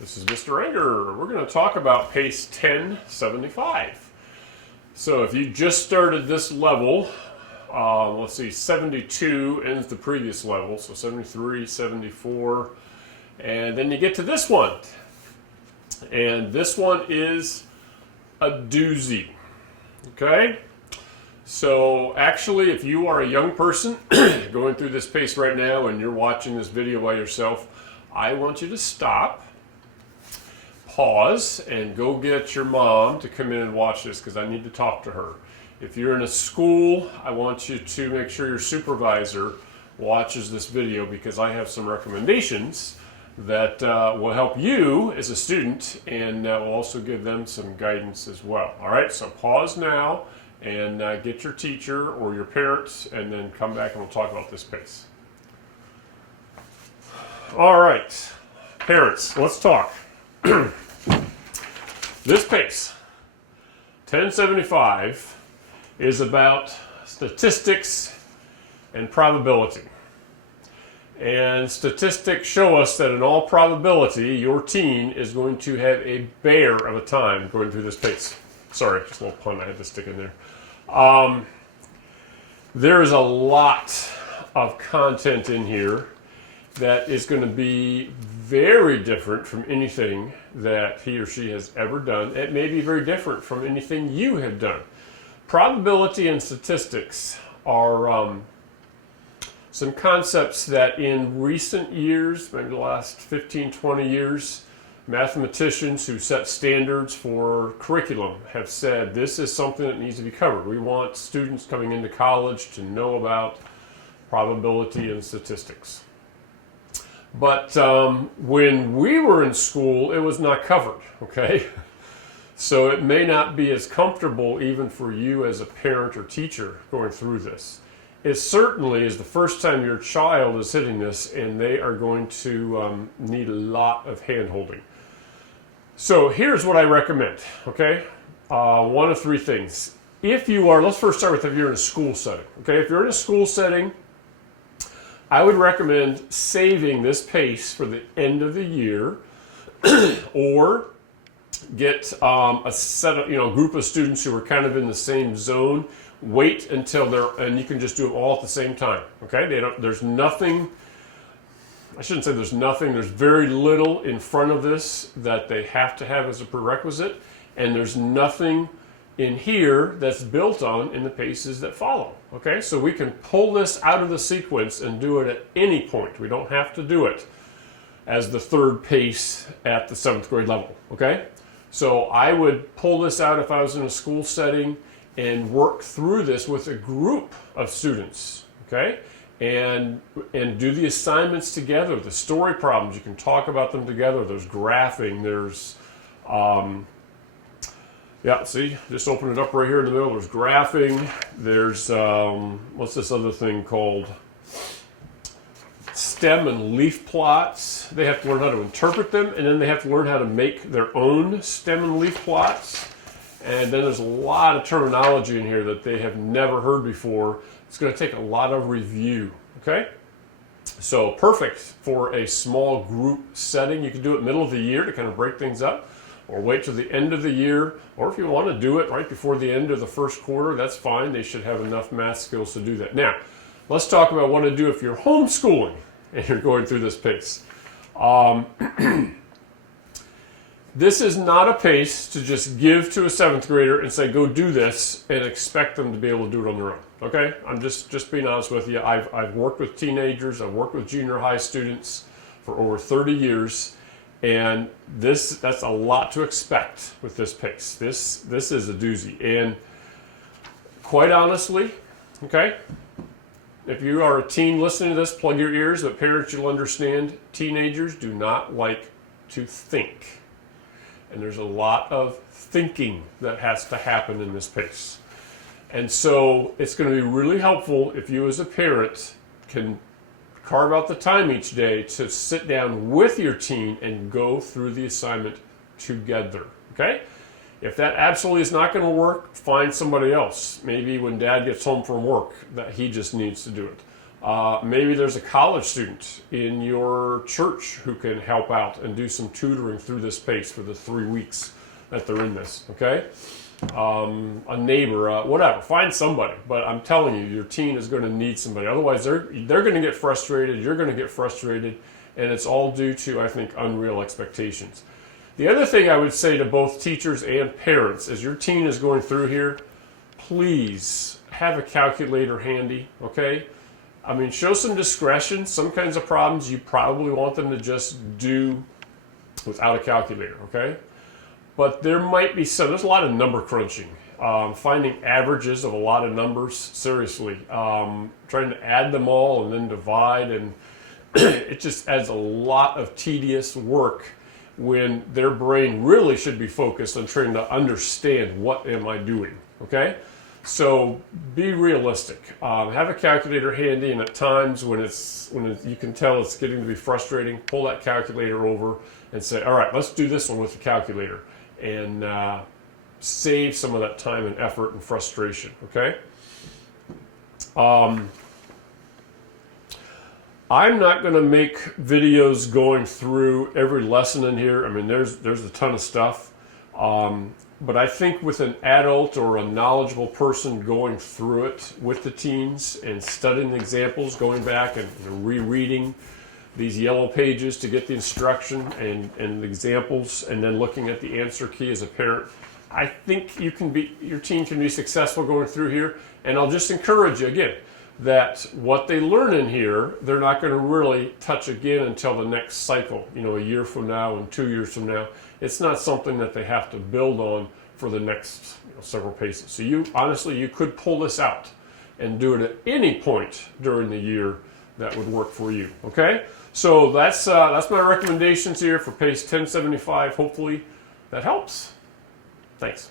This is Mr. Anger. We're going to talk about pace 1075. So if you just started this level, let's see, 72 ends the previous level, so 73, 74, and then you get to this one. And this one is a doozy, okay? So actually, if you are a young person going through this pace right now and you're watching this video by yourself, I want you to stop, pause, and go get your mom to come in and watch this because I need to talk to her. If you're in a school, I want you to make sure your supervisor watches this video because I have some recommendations that will help you as a student and will also give them some guidance as well. All right, so pause now and get your teacher or your parents and then come back and we'll talk about this pace. All right, parents, let's talk. This pace, 1075, is about statistics and probability. And statistics show us that in all probability, your teen is going to have a bear of a time going through this pace. Sorry, just a little pun I had to stick in there. There is a lot of content in here that is going to be very different from anything that he or she has ever done. It may be very different from anything you have done. Probability and statistics are some concepts that in recent years, maybe the last 15, 20 years, mathematicians who set standards for curriculum have said this is something that needs to be covered. We want students coming into college to know about probability and statistics. But when we were in school, it was not covered, okay? So it may not be as comfortable even for you as a parent or teacher going through this. It certainly is the first time your child is hitting this and they are going to need a lot of hand-holding. So here's what I recommend, okay? One of three things. If you are, let's first start with if you're in a school setting, okay? If you're in a school setting, I would recommend saving this pace for the end of the year or get a set of, group of students who are kind of in the same zone. Wait until and you can just do it all at the same time, okay? There's nothing, I shouldn't say there's nothing, there's very little in front of this that they have to have as a prerequisite, and there's nothing in here that's built on in the paces that follow, okay? So we can pull this out of the sequence and do it at any point. We don't have to do it as the third pace at the 7th grade level, okay? So I would pull this out if I was in a school setting and work through this with a group of students, okay? And do the assignments together, the story problems, you can talk about them together. There's graphing, there's, see, just open it up right here in the middle. There's graphing, there's, what's this other thing called? Stem and leaf plots. They have to learn how to interpret them, and then they have to learn how to make their own stem and leaf plots. And then there's a lot of terminology in here that they have never heard before. It's going to take a lot of review, okay? So perfect for a small group setting. You can do it middle of the year to kind of break things up, or wait till the end of the year, or if you want to do it right before the end of the first quarter, that's fine. They should have enough math skills to do that. Now, let's talk about what to do if you're homeschooling and you're going through this pace. This is not a pace to just give to a 7th grader and say, go do this, and expect them to be able to do it on their own, okay? I'm just being honest with you. I've worked with teenagers, I've worked with junior high students for over 30 years, and that's a lot to expect with this pace. This is a doozy, and quite honestly, okay, if you are a teen listening to this, plug your ears, but parents, you'll understand, teenagers do not like to think. And there's a lot of thinking that has to happen in this pace. And so it's going to be really helpful if you as a parent can carve out the time each day to sit down with your teen and go through the assignment together, okay? If that absolutely is not going to work, find somebody else. Maybe when dad gets home from work that he just needs to do it. Maybe there's a college student in your church who can help out and do some tutoring through this pace for the 3 weeks that they're in this, okay? A neighbor, whatever. Find somebody. But I'm telling you, your teen is going to need somebody. Otherwise, they're going to get frustrated. You're going to get frustrated. And it's all due to, I think, unreal expectations. The other thing I would say to both teachers and parents, as your teen is going through here, please have a calculator handy, okay? I mean, show some discretion. Some kinds of problems you probably want them to just do without a calculator, okay? But there might be some, there's a lot of number crunching. Finding averages of a lot of numbers, seriously. Trying to add them all and then divide, and it just adds a lot of tedious work when their brain really should be focused on trying to understand what am I doing, okay? So be realistic. Have a calculator handy, and at times when you can tell it's getting to be frustrating, pull that calculator over and say, all right, let's do this one with the calculator, and save some of that time and effort and frustration, okay? I'm not going to make videos going through every lesson in here. I mean, there's a ton of stuff. But I think with an adult or a knowledgeable person going through it with the teens and studying the examples, going back and rereading these yellow pages to get the instruction and the examples, and then looking at the answer key as a parent, I think your teen can be successful going through here. And I'll just encourage you again, that what they learn in here, they're not going to really touch again until the next cycle, a year from now and 2 years from now. It's not something that they have to build on for the next several paces. So you could pull this out and do it at any point during the year that would work for you, okay? So that's my recommendations here for pace 1075. Hopefully that helps. Thanks.